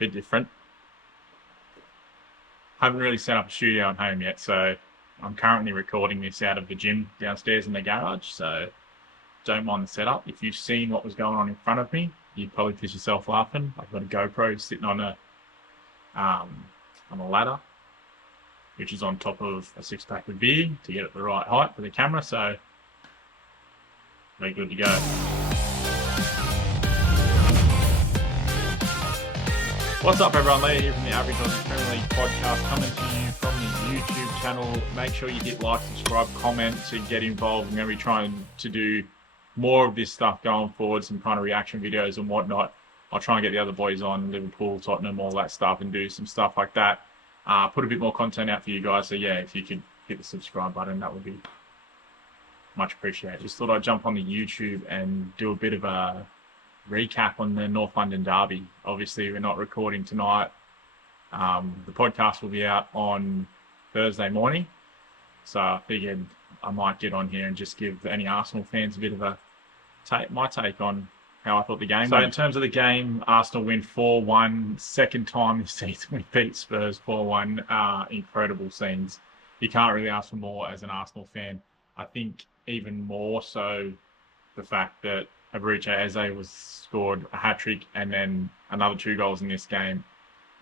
bit different. Haven't really set up a studio at home yet, so I'm currently recording this out of the gym downstairs in the garage, so don't mind the setup. If you've seen what was going on in front of me, you'd probably piss yourself laughing. I've got a GoPro sitting on a ladder, which is on top of a six-pack of beer to get it the right height for the camera, so we're good to go. What's up, everyone? Leah here from the Average Aussie Premier League podcast, coming to you from the YouTube channel. Make sure you hit like, subscribe, comment to get involved. I'm going to be trying to do more of this stuff going forward, some kind of reaction videos and whatnot. I'll try and get the other boys on, Liverpool, Tottenham, all that stuff, and do some stuff like that. Put a bit more content out for you guys. So yeah, if you could hit the subscribe button, that would be much appreciated. Just thought I'd jump on the YouTube and do a bit of a recap on the North London derby. Obviously, we're not recording tonight. The podcast will be out on Thursday morning. So I figured I might get on here and just give any Arsenal fans a bit of my take on how I thought the game. So in terms of the game, Arsenal win 4-1. Second time this season we beat Spurs 4-1. Incredible scenes. You can't really ask for more as an Arsenal fan. I think even more so the fact that Eberechi was scored a hat-trick and then another 2 goals in this game.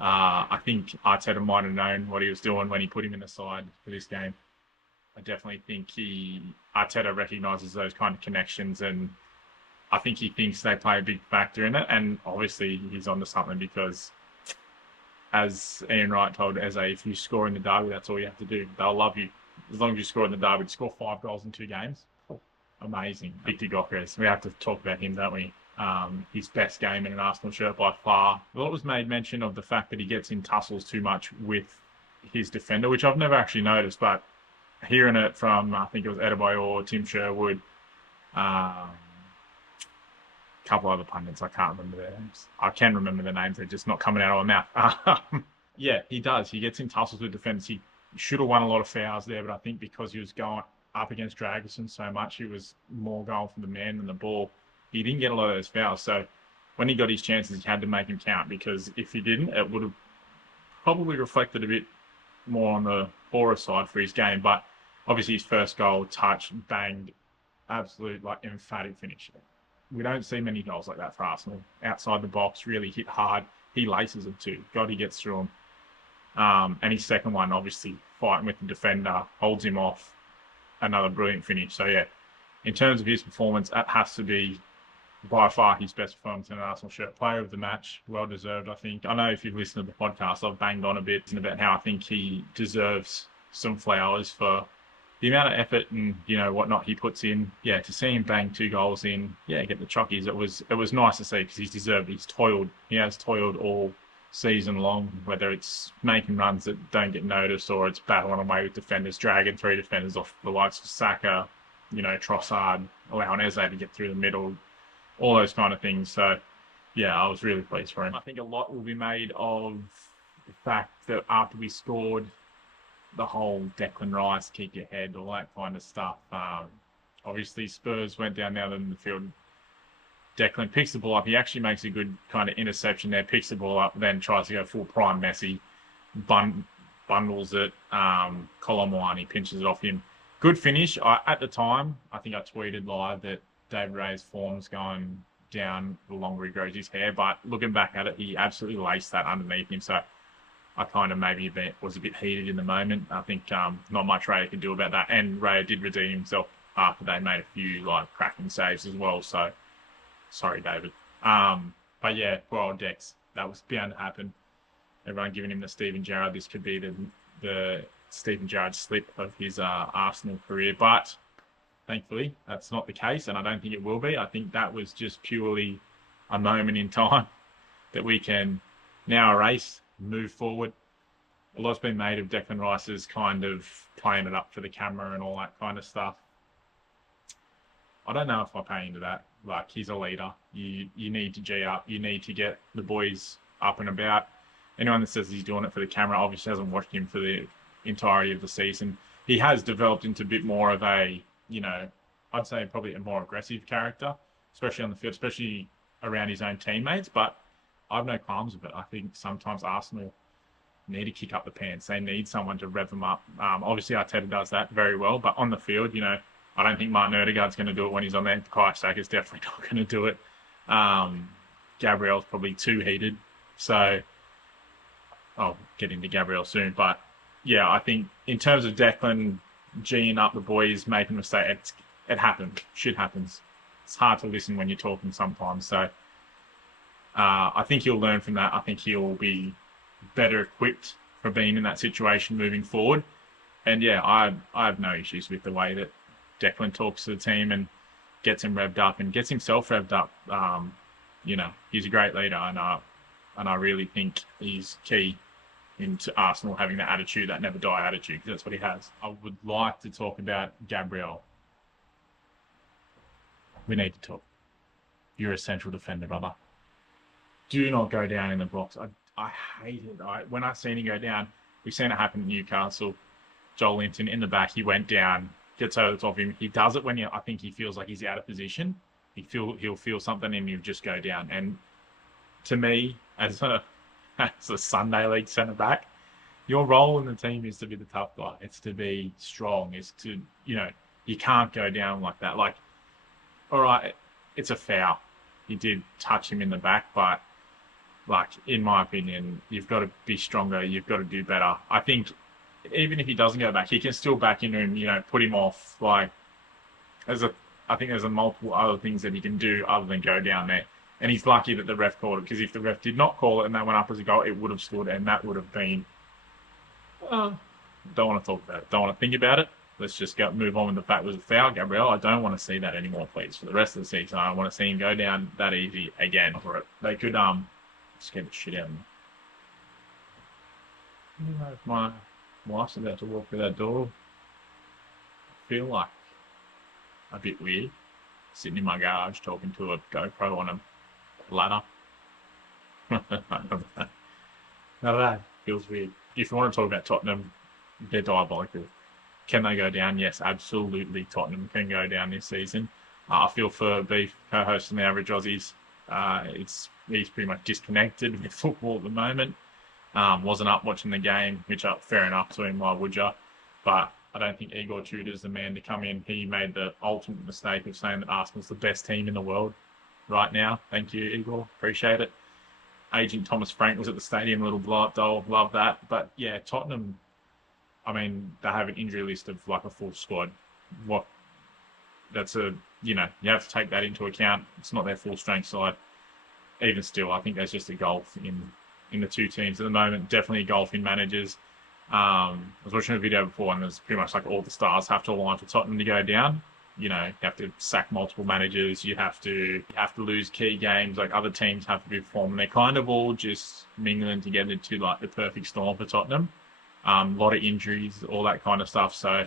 I think Arteta might have known what he was doing when he put him in the side for this game. I definitely think Arteta recognises those kind of connections, and I think he thinks they play a big factor in it. And obviously he's onto something, because as Ian Wright told Eze, if you score in the derby, that's all you have to do. They'll love you. As long as you score in the derby, to score 5 goals in 2 games. Amazing. Viktor Gyökeres. We have to talk about him, don't we? His best game in an Arsenal shirt by far. A lot was made mention of the fact that he gets in tussles too much with his defender, which I've never actually noticed, but hearing it from, I think it was Eberechi or Tim Sherwood, a couple other pundits, I can't remember their names. I can remember their names, they're just not coming out of my mouth. Yeah, he does. He gets in tussles with defenders. He should have won a lot of fouls there, but I think because he was going up against Dragerson so much, he was more going for the man than the ball. He didn't get a lot of those fouls, so when he got his chances, he had to make them count, because if he didn't, it would have probably reflected a bit more on the poorer side for his game. But obviously his first goal, touch, banged, absolute emphatic finish. We don't see many goals like that for Arsenal. Outside the box, really hit hard. He laces them too. God, he gets through them. And his second one, obviously fighting with the defender, holds him off. Another brilliant finish. So yeah, in terms of his performance, that has to be by far his best performance in an Arsenal shirt. Player of the match, well deserved, I think. I know if you've listened to the podcast, I've banged on a bit about how I think he deserves some flowers for the amount of effort and whatnot he puts in. Yeah, to see him bang 2 goals in, get the chockies. It was nice to see, because he's deserved. He's toiled. He has toiled all season long, whether it's making runs that don't get noticed or it's battling away with defenders, dragging 3 defenders off the likes of Saka, Trossard, allowing Eze to get through the middle, all those kind of things. So yeah, I was really pleased for him. I think a lot will be made of the fact that after we scored, the whole Declan Rice, keep your head, all that kind of stuff. Obviously Spurs went down the other end of the field. Declan picks the ball up. He actually makes a good kind of interception there, picks the ball up, then tries to go full prime Messi, bundles it. Colomwani pinches it off him. Good finish. At the time, I think I tweeted live that David Ray's form's going down the longer he grows his hair, but looking back at it, he absolutely laced that underneath him. So I kind of maybe was a bit heated in the moment. I think not much Raya could do about that. And Raya did redeem himself after they made a few cracking saves as well. So sorry, David. But yeah, poor old Dex. That was bound to happen. Everyone giving him the Steven Gerrard. This could be the Steven Gerrard slip of his Arsenal career. But thankfully, that's not the case, and I don't think it will be. I think that was just purely a moment in time that we can now erase, move forward. A lot's been made of Declan Rice's kind of playing it up for the camera and all that kind of stuff. I don't know if I pay into that. He's a leader. You need to G up. You need to get the boys up and about. Anyone that says he's doing it for the camera obviously hasn't watched him for the entirety of the season. He has developed into a bit more of a, I'd say probably a more aggressive character, especially on the field, especially around his own teammates. But I have no qualms with it. I think sometimes Arsenal need to kick up the pants. They need someone to rev them up. Obviously, Arteta does that very well, but on the field, I don't think Martin Odegaard's going to do it when he's on there. Kai Saka's definitely not going to do it. Gabriel's probably too heated. So I'll get into Gabriel soon. But yeah, I think in terms of Declan G'ing up the boys, making a mistake, it happens. Shit happens. It's hard to listen when you're talking sometimes. So I think he'll learn from that. I think he'll be better equipped for being in that situation moving forward. And yeah, I have no issues with the way that Declan talks to the team and gets him revved up and gets himself revved up. He's a great leader, and I really think he's key into Arsenal having that attitude, that never die attitude, because that's what he has. I would like to talk about Gabriel. We need to talk. You're a central defender, brother. Do not go down in the box. I hate it. When I seen him go down, we've seen it happen in Newcastle. Joel Linton in the back, he went down, gets over the top of him. He does it when I think he feels like he's out of position. He'll feel something and he'll just go down. And to me, as a Sunday League centre back, your role in the team is to be the tough guy. It's to be strong. It's to you can't go down like that. Like, all right, it's a foul. He did touch him in the back, but like, in my opinion, you've got to be stronger. You've got to do better. I think even if he doesn't go back, he can still back into him, put him off. Like, I think there's a multiple other things that he can do other than go down there. And he's lucky that the ref called it, because if the ref did not call it and that went up as a goal, it would have stood, and that would have been... don't want to talk about it. Don't want to think about it. Let's just move on with the fact it was a foul, Gabriel. I don't want to see that anymore, please. For the rest of the season, I don't want to see him go down that easy again for it. They could scare the shit out of me. I don't know if my wife's about to walk through that door. I feel like a bit weird sitting in my garage talking to a GoPro on a ladder. That feels weird. If you want to talk about Tottenham, they're diabolical. Can they go down? Yes, absolutely. Tottenham can go down this season. I feel for Beef, co-host and the Average Aussies. He's pretty much disconnected with football at the moment. Wasn't up watching the game, which fair enough to him. Why would you? But I don't think Igor Tudor's the man to come in. He made the ultimate mistake of saying that Arsenal's the best team in the world right now. Thank you, Igor. Appreciate it. Agent Thomas Frank was at the stadium, a little blow-up doll. Love that. But yeah, Tottenham, I mean, they have an injury list of like a full squad. You have to take that into account. It's not their full strength side. Even still, I think there's just a gulf in the two teams at the moment. Definitely a gulf in managers. I was watching a video before, and there's pretty much like all the stars have to align for Tottenham to go down. You have to sack multiple managers. You have to lose key games. Like, other teams have to be performing. They're kind of all just mingling together to like the perfect storm for Tottenham. A lot of injuries, all that kind of stuff. So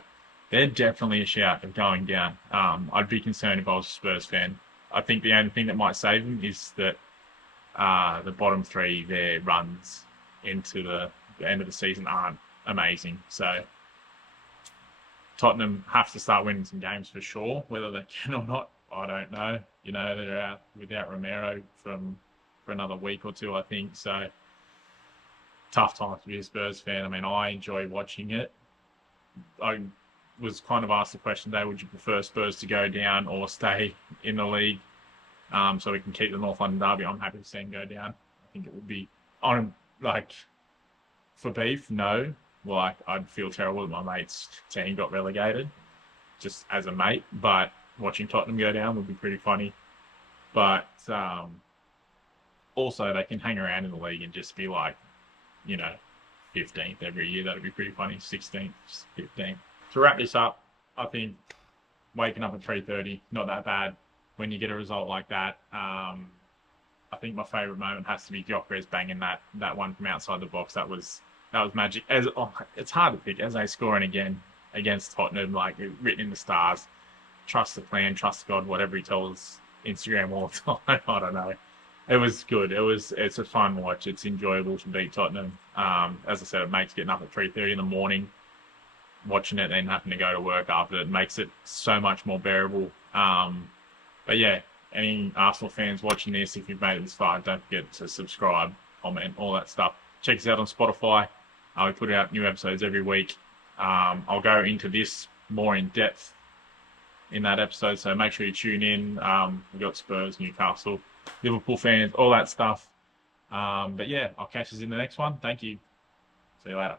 they're definitely a shout of going down. I'd be concerned if I was a Spurs fan. I think the only thing that might save them is that the bottom three, their runs into the end of the season aren't amazing. So Tottenham have to start winning some games for sure. Whether they can or not, I don't know. They're out without Romero for another week or two, I think. So tough time to be a Spurs fan. I mean, I enjoy watching it. I was kind of asked the question today, would you prefer Spurs to go down or stay in the league so we can keep the North London derby? I'm happy to see them go down. I think it would be, for Beef, no. Like, I'd feel terrible if my mate's team got relegated, just as a mate. But watching Tottenham go down would be pretty funny. But also, they can hang around in the league and just be like, 15th every year. That'd be pretty funny. 16th, 15th. To wrap this up, I think waking up at 3:30, not that bad when you get a result like that. I think my favourite moment has to be Gyökeres banging that one from outside the box. That was magic. It's hard to pick. As they scoring again against Tottenham, like, written in the stars. Trust the plan, trust God, whatever he tells Instagram all the time. I don't know. It was good. It's a fun watch. It's enjoyable to beat Tottenham. As I said, it makes getting up at 3:30 in the morning, watching it, then having to go to work after it makes it so much more bearable. But yeah, any Arsenal fans watching this, if you've made it this far, don't forget to subscribe, comment, all that stuff. Check us out on Spotify. We put out new episodes every week. I'll go into this more in depth in that episode, so make sure you tune in. We've got Spurs, Newcastle, Liverpool fans, all that stuff. But yeah, I'll catch us in the next one. Thank you. See you later.